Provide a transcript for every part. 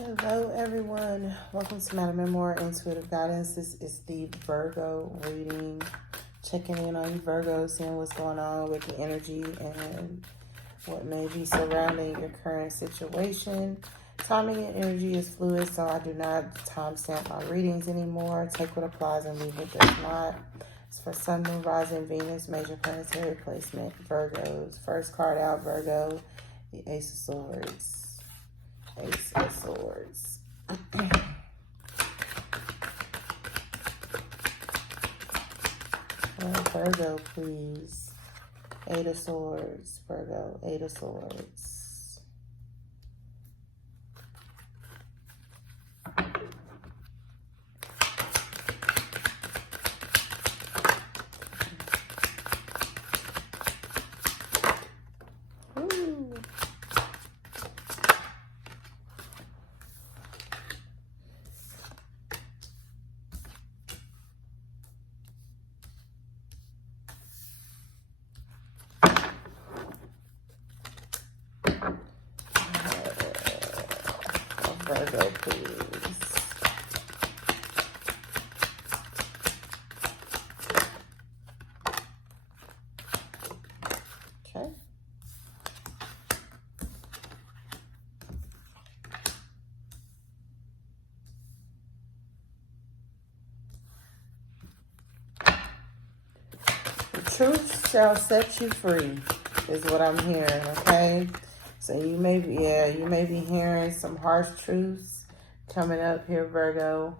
Hello everyone, welcome to MadamMemoir Intuitive Guidance. This is the Virgo reading, checking in on you Virgo, seeing what's going on with the energy and what may be surrounding your current situation. Timing and energy is fluid, so I do not timestamp my readings anymore. Take what applies and leave what does not. It's for Sun, Moon, Rising, Venus, major planetary placement, Virgos. First card out, Virgo, the Ace of Swords. Ace of Swords. Virgo, please. Eight of Swords, Virgo, Eight of Swords. Virgo, please. Okay. The truth shall set you free, is what I'm hearing, okay? So you may be hearing some harsh truths coming up here, Virgo.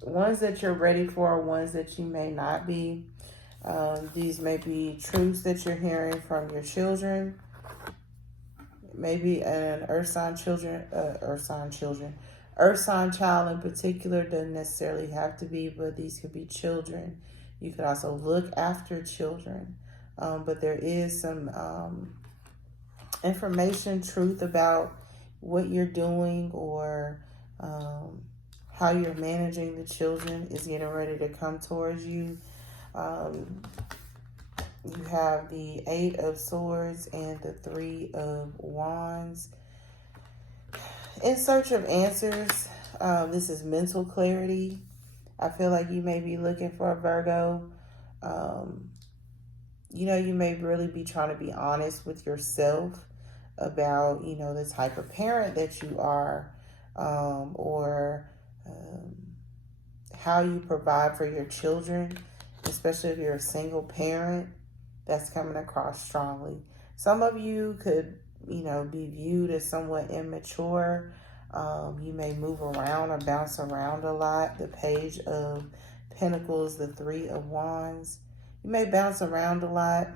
Ones that you're ready for, ones that you may not be. These may be truths that you're hearing from your children. Maybe an Earth sign child in particular, doesn't necessarily have to be, but these could be children. You could also look after children. But there is some information, truth about what you're doing or how you're managing the children is getting ready to come towards you. You have the Eight of Swords and the Three of Wands. In search of answers, this is mental clarity. I feel like you may be looking for a Virgo. You may really be trying to be honest with yourself about, the type of parent that you are, or how you provide for your children, especially if you're a single parent. That's coming across strongly. Some of you could, be viewed as somewhat immature. You may move around or bounce around a lot. The Page of Pentacles, the Three of Wands. You may bounce around a lot.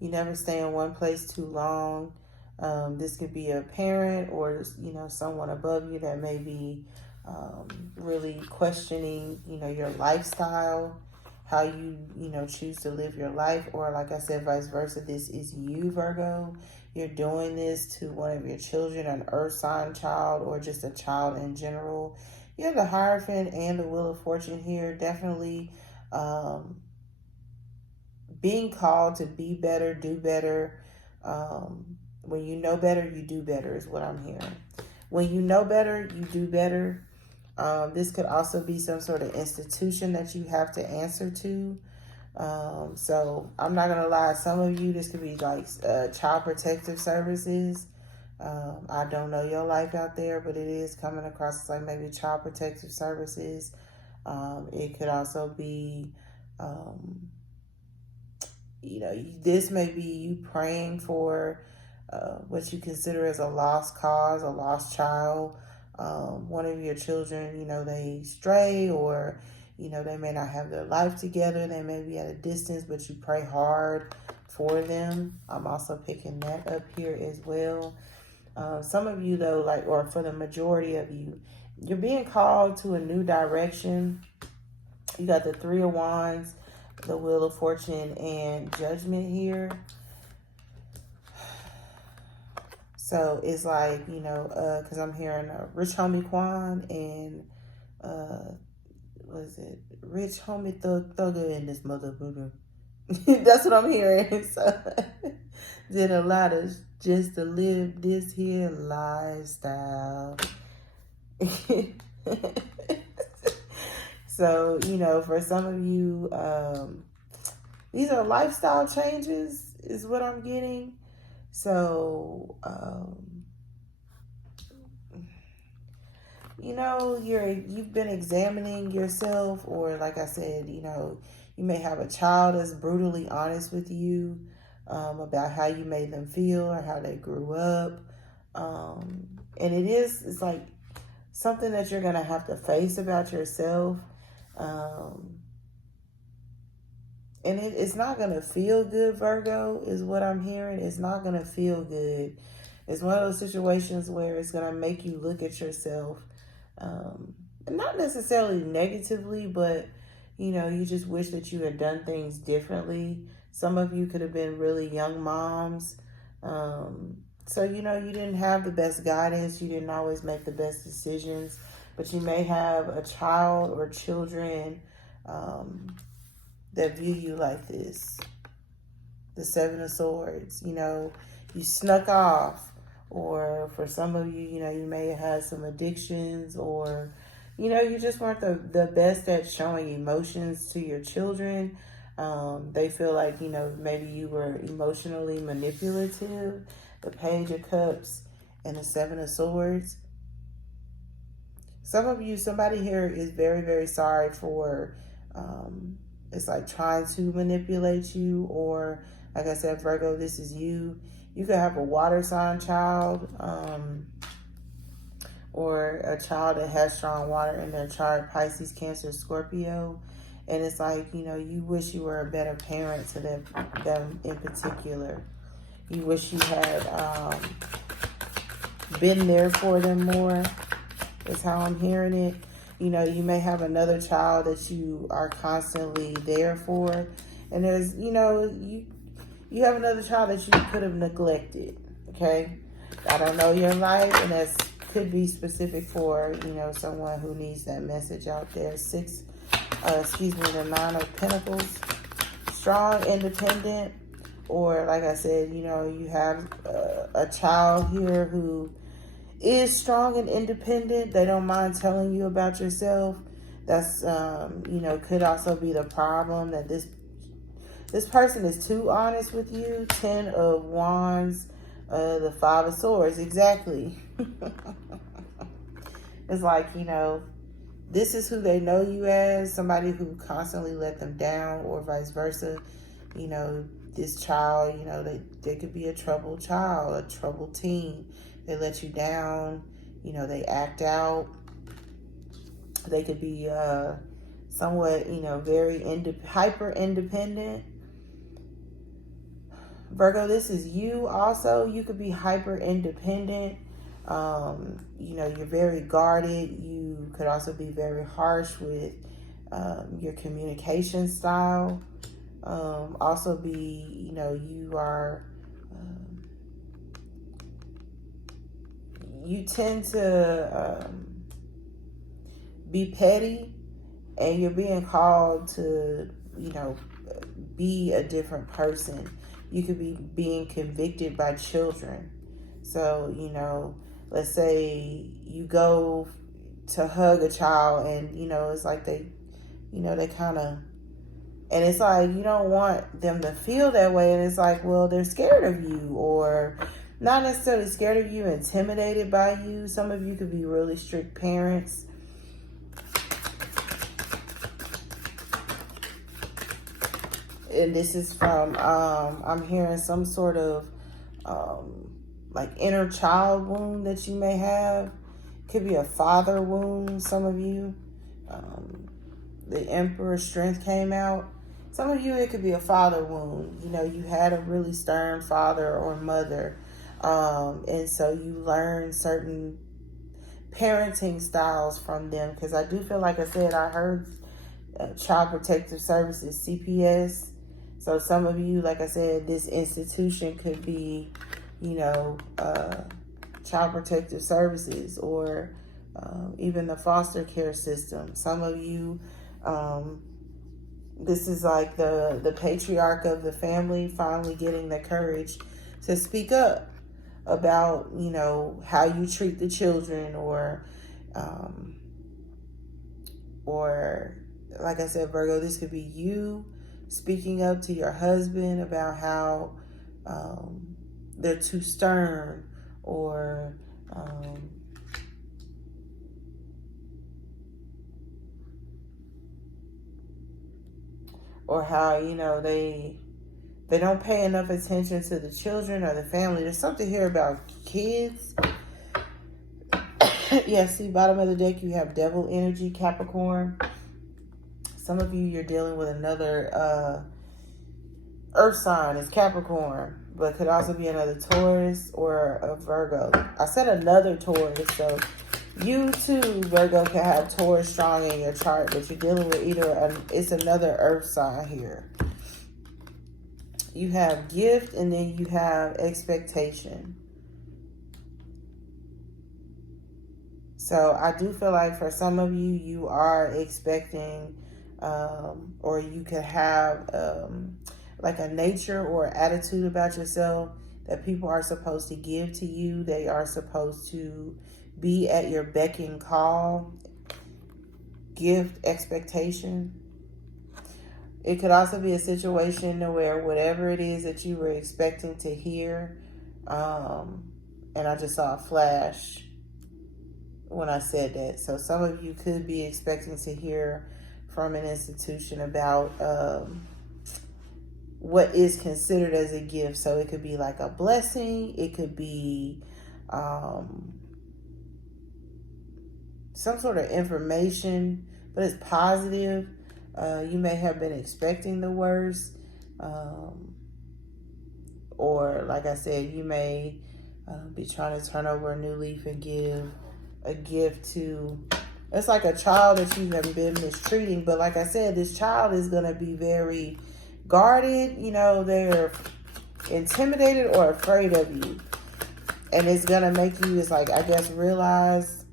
You never stay in one place too long. This could be a parent or, someone above you that may be really questioning, your lifestyle, how you, choose to live your life. Or like I said, vice versa, this is you, Virgo. You're doing this to one of your children, an Earth sign child, or just a child in general. You have the Hierophant and the Wheel of Fortune here. Definitely being called to be better, do better. When you know better, you do better is what I'm hearing. When you know better, you do better. This could also be some sort of institution that you have to answer to. So I'm not going to lie. Some of you, this could be like Child Protective Services. I don't know your life out there, but it is coming across as like maybe Child Protective Services. It could also be, this may be you praying for what you consider as a lost cause, a lost child. One of your children, they stray, or, they may not have their life together. They may be at a distance, but you pray hard for them. I'm also picking that up here as well. Some of you, though, or for the majority of you, you're being called to a new direction. You got the Three of Wands, the Wheel of Fortune, and Judgment here. So it's like, because I'm hearing Rich Homie Quan and, what is it? Rich Homie Thugger in this mother booger. That's what I'm hearing. So did a lot of just to live this here lifestyle. So, for some of you, these are lifestyle changes, is what I'm getting. So, you've been examining yourself, or like I said, you may have a child that's brutally honest with you about how you made them feel or how they grew up. And it's like something that you're going to have to face about yourself. And it's not going to feel good, Virgo, is what I'm hearing. It's not going to feel good. It's one of those situations where it's going to make you look at yourself, not necessarily negatively, but, you just wish that you had done things differently. Some of you could have been really young moms. So, you didn't have the best guidance. You didn't always make the best decisions. But you may have a child or children that view you like this. The Seven of Swords. You snuck off. Or for some of you, you may have had some addictions, or, you just weren't the best at showing emotions to your children. They feel like, maybe you were emotionally manipulative. The Page of Cups and the Seven of Swords. Some of you, somebody here is very, very sorry for, it's like trying to manipulate you, or like I said, Virgo, this is you. You could have a water sign child, or a child that has strong water in their chart, Pisces, Cancer, Scorpio. And it's like, you wish you were a better parent to them in particular. You wish you had been there for them more, is how I'm hearing it. You may have another child that you are constantly there for. And there's, you have another child that you could have neglected, okay? I don't know your life, and that could be specific for, someone who needs that message out there. The Nine of Pentacles. Strong, independent, or like I said, you have a child here who is strong and independent. They don't mind telling you about yourself. That's, could also be the problem, that this person is too honest with you. 10 of Wands, the 5 of Swords, exactly. It's like, this is who they know you as, somebody who constantly let them down, or vice versa. This child, they could be a troubled child, a troubled teen. They let you down, they act out. They could be somewhat, very hyper independent. Virgo, this is you also. You could be hyper independent. You're very guarded. You could also be very harsh with your communication style. Also be, you are, you tend to be petty, and you're being called to, be a different person. You could be being convicted by children. So, let's say you go to hug a child, and, it's like they kind of, and it's like you don't want them to feel that way. And it's like, well, they're scared of you, or not necessarily scared of you, intimidated by you. Some of you could be really strict parents. And this is from, I'm hearing some sort of like inner child wound that you may have. Could be a father wound, some of you. The Emperor's strength came out. Some of you, it could be a father wound. You had a really stern father or mother. And so you learn certain parenting styles from them. Because I do feel, like I said, I heard Child Protective Services, CPS. So some of you, like I said, this institution could be, Child Protective Services, or even the foster care system. Some of you, this is like the patriarch of the family finally getting the courage to speak up about, you know, how you treat the children, or like I said, Virgo, this could be you speaking up to your husband about how they're too stern, um, or how, you know, they don't pay enough attention to the children or the family. There's something here about kids. Yeah, see, bottom of the deck, you have devil energy, Capricorn. Some of you, you're dealing with another earth sign is Capricorn, but could also be another Taurus or a Virgo. I said another Taurus, so you too, Virgo, can have Taurus strong in your chart, but you're dealing with it's another earth sign here. You have gift, and then you have expectation. So I do feel like for some of you, you are expecting, or you could have like a nature or attitude about yourself that people are supposed to give to you. They are supposed to be at your beck and call. Gift, expectation. It could also be a situation where whatever it is that you were expecting to hear, and I just saw a flash when I said that. So some of you could be expecting to hear from an institution about what is considered as a gift. So it could be like a blessing. It could be some sort of information, but it's positive. You may have been expecting the worst. Or like I said, you may be trying to turn over a new leaf and give a gift to, it's like a child that you have been mistreating. But like I said, this child is going to be very guarded. You know, they're intimidated or afraid of you. And it's going to make you, it's like, I guess, realize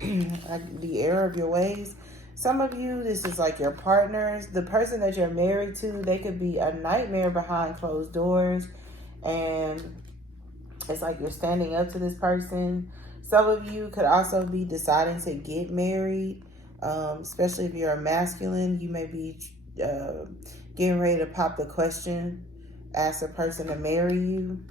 the error of your ways. Some of you, this is like your partners. The person that you're married to, they could be a nightmare behind closed doors. And it's like you're standing up to this person. Some of you could also be deciding to get married, especially if you're a masculine. You may be getting ready to pop the question, ask a person to marry you.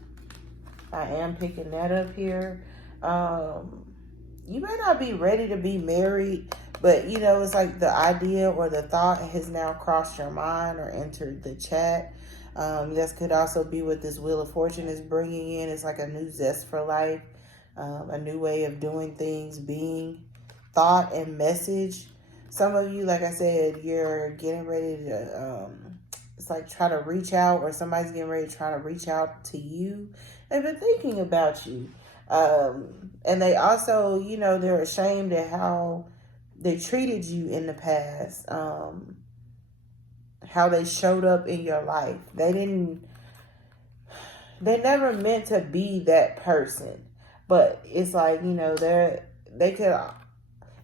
I am picking that up here. You may not be ready to be married, but, you know, it's like the idea or the thought has now crossed your mind or entered the chat. This could also be what this Wheel of Fortune is bringing in. It's like a new zest for life, a new way of doing things, being, thought and message. Some of you, like I said, you're getting ready to, it's like try to reach out, or somebody's getting ready to try to reach out to you. They've been thinking about you. And they also, you know, they're ashamed at how they treated you in the past, how they showed up in your life. They never meant to be that person, but it's like, you know,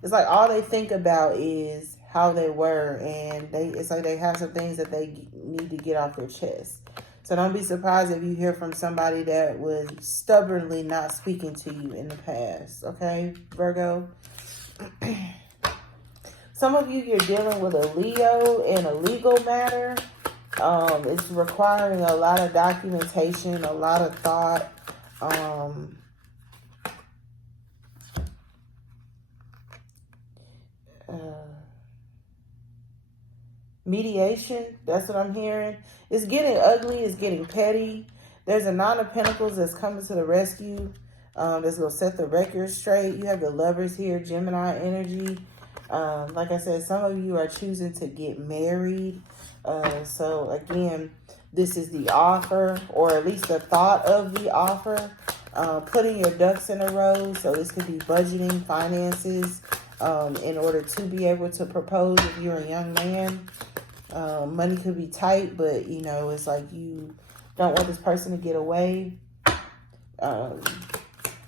it's like all they think about is how they were, and it's like they have some things that they need to get off their chest. So don't be surprised if you hear from somebody that was stubbornly not speaking to you in the past, okay, Virgo? Some of you, you're dealing with a Leo in a legal matter. It's requiring a lot of documentation, a lot of thought. Mediation, that's what I'm hearing. It's getting ugly. It's getting petty. There's a Nine of Pentacles that's coming to the rescue. That's going to set the record straight. You have the Lovers here, Gemini energy. Like I said, some of you are choosing to get married. So again, this is the offer, or at least the thought of the offer. Putting your ducks in a row. So this could be budgeting, finances, in order to be able to propose if you're a young man. Money could be tight, but, you know, it's like you don't want this person to get away.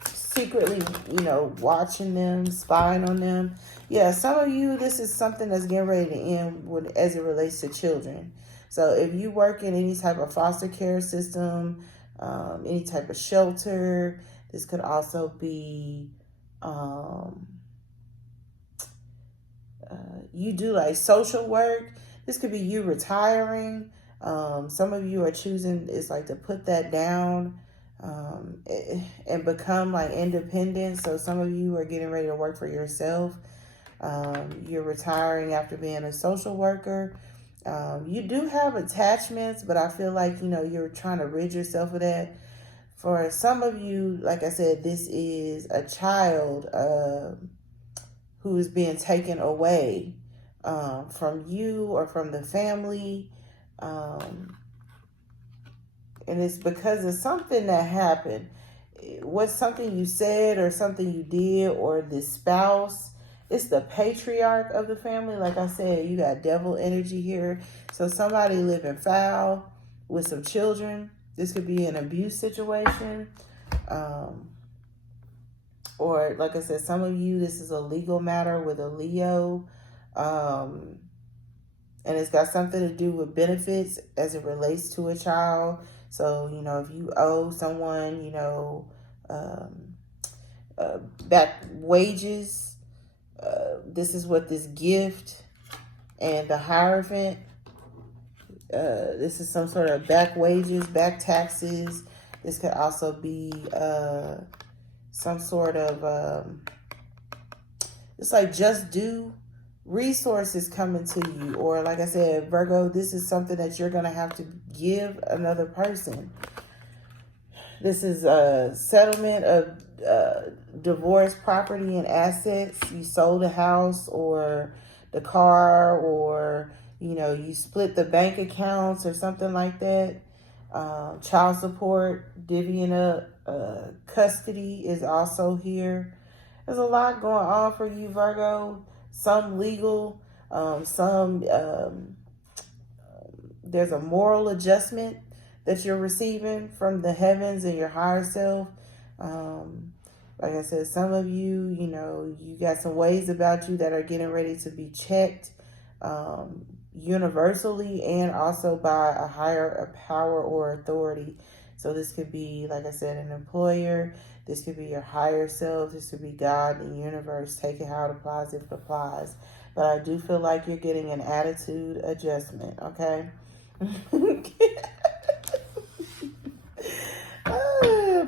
Secretly, you know, watching them, spying on them. Yeah, some of you, this is something that's getting ready to end as it relates to children. So if you work in any type of foster care system, any type of shelter. This could also be you do like social work. This could be you retiring. Some of you are choosing is like to put that down and become like independent. So some of you are getting ready to work for yourself. You're retiring after being a social worker. You do have attachments, but I feel like, you're trying to rid yourself of that. For some of you, like I said, this is a child who is being taken away from you or from the family. And it's because of something that happened. What's something you said or something you did, or the spouse. It's the patriarch of the family. Like I said, you got devil energy here. So somebody living foul with some children. This could be an abuse situation. Or like I said, some of you, this is a legal matter with a Leo. And it's got something to do with benefits as it relates to a child. So, if you owe someone, back wages, this is what this gift and the Hierophant, this is some sort of back wages, back taxes. This could also be some sort of, it's like just due resources coming to you. Or like I said, Virgo, this is something that you're going to have to give another person. This is a settlement of divorce property and assets. You sold a house or the car, or you split the bank accounts or something like that. Child support, divvying up, custody is also here. There's a lot going on for you, Virgo. Some legal, there's a moral adjustment that you're receiving from the heavens and your higher self. Like I said, some of you, you got some ways about you that are getting ready to be checked universally and also by a higher power or authority. So this could be, like I said, an employer. This could be your higher self. This could be God, the universe. Take it how it applies if it applies. But I do feel like you're getting an attitude adjustment, okay?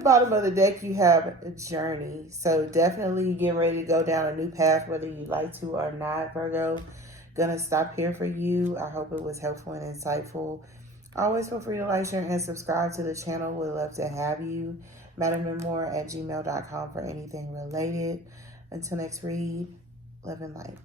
Bottom of the deck, you have a journey. So definitely get ready to go down a new path, whether you like to or not, Virgo. Gonna stop here for you. I hope it was helpful and insightful. Always feel free to like, share, and subscribe to the channel. We'd love to have you. MadamMemoir@gmail.com for anything related. Until next read, love and light.